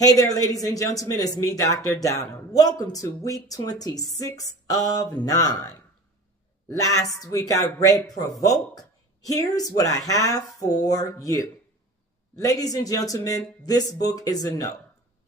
Hey there, ladies and gentlemen, it's me, Dr. Donna. Welcome to week 26 of 9. Last week I read Provoke. Here's what I have for you. Ladies and gentlemen, this book is a no.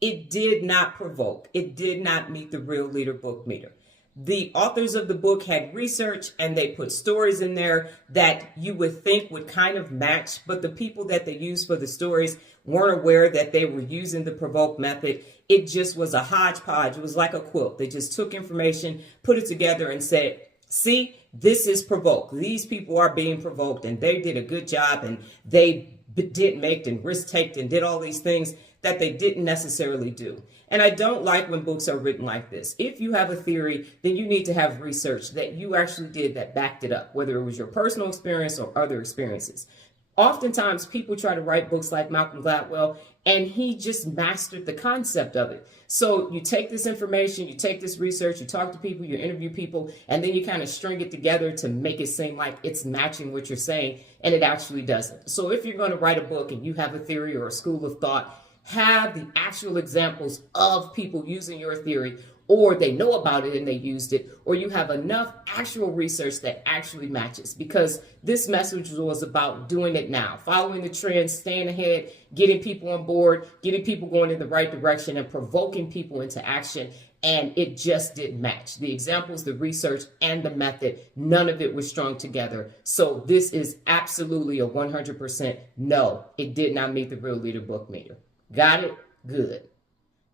It did not provoke. It did not meet the Real Leader book meter. The authors of the book had research and they put stories in there that you would think would kind of match, but the people that they used for the stories weren't aware that they were using the Provoke method. It just was a hodgepodge. It was like a quilt. They just took information, put it together and said, see, this is Provoke. These people are being provoked and they did a good job and they did make and risk taked and did all these things that they didn't necessarily do. And I don't like when books are written like this. If you have a theory, then you need to have research that you actually did that backed it up, whether it was your personal experience or other experiences. Oftentimes, people try to write books like Malcolm Gladwell, and he just mastered the concept of it. So you take this information, you take this research, you talk to people, you interview people, and then you kind of string it together to make it seem like it's matching what you're saying, and it actually doesn't. So if you're going to write a book and you have a theory or a school of thought, have the actual examples of people using your theory, or they know about it and they used it, or you have enough actual research that actually matches, because this message was about doing it now, following the trends, staying ahead, getting people on board, getting people going in the right direction and provoking people into action. And it just didn't match. The examples, the research, and the method, none of it was strung together. So this is absolutely a 100% no. It did not meet the Real Leader book meter. Got it? Good.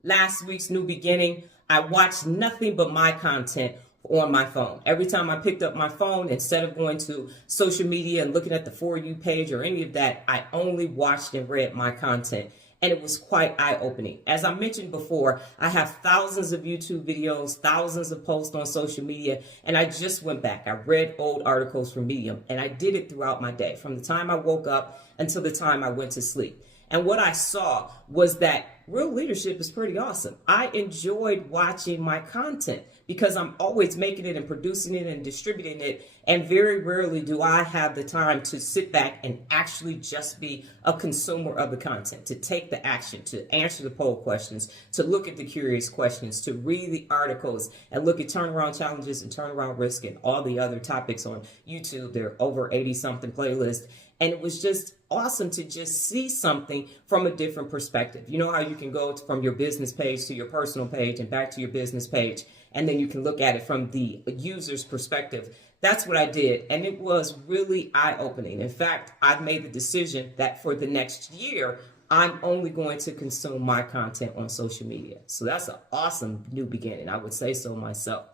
Last week's New Beginning, I watched nothing but my content on my phone. Every time I picked up my phone, instead of going to social media and looking at the For You page or any of that, I only watched and read my content. And it was quite eye-opening. As I mentioned before, I have thousands of YouTube videos, thousands of posts on social media, and I just went back. I read old articles from Medium, and I did it throughout my day, from the time I woke up until the time I went to sleep. And what I saw was that real leadership is pretty awesome. I enjoyed watching my content because I'm always making it and producing it and distributing it. And very rarely do I have the time to sit back and actually just be a consumer of the content, to take the action, to answer the poll questions, to look at the curious questions, to read the articles and look at turnaround challenges and turnaround risk and all the other topics on YouTube. There are over 80 something playlists. And it was just awesome to just see something from a different perspective. You know how you can go from your business page to your personal page and back to your business page, and then you can look at it from the user's perspective. That's what I did, and it was really eye-opening. In fact, I've made the decision that for the next year, I'm only going to consume my content on social media. So that's an awesome new beginning. I would say so myself.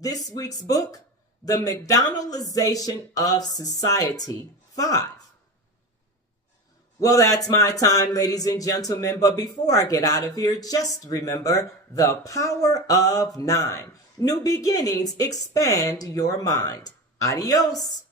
This week's book, The McDondalization of Society 5. Well, that's my time, ladies and gentlemen. But before I get out of here, just remember the power of 9. New beginnings expand your mind. Adios.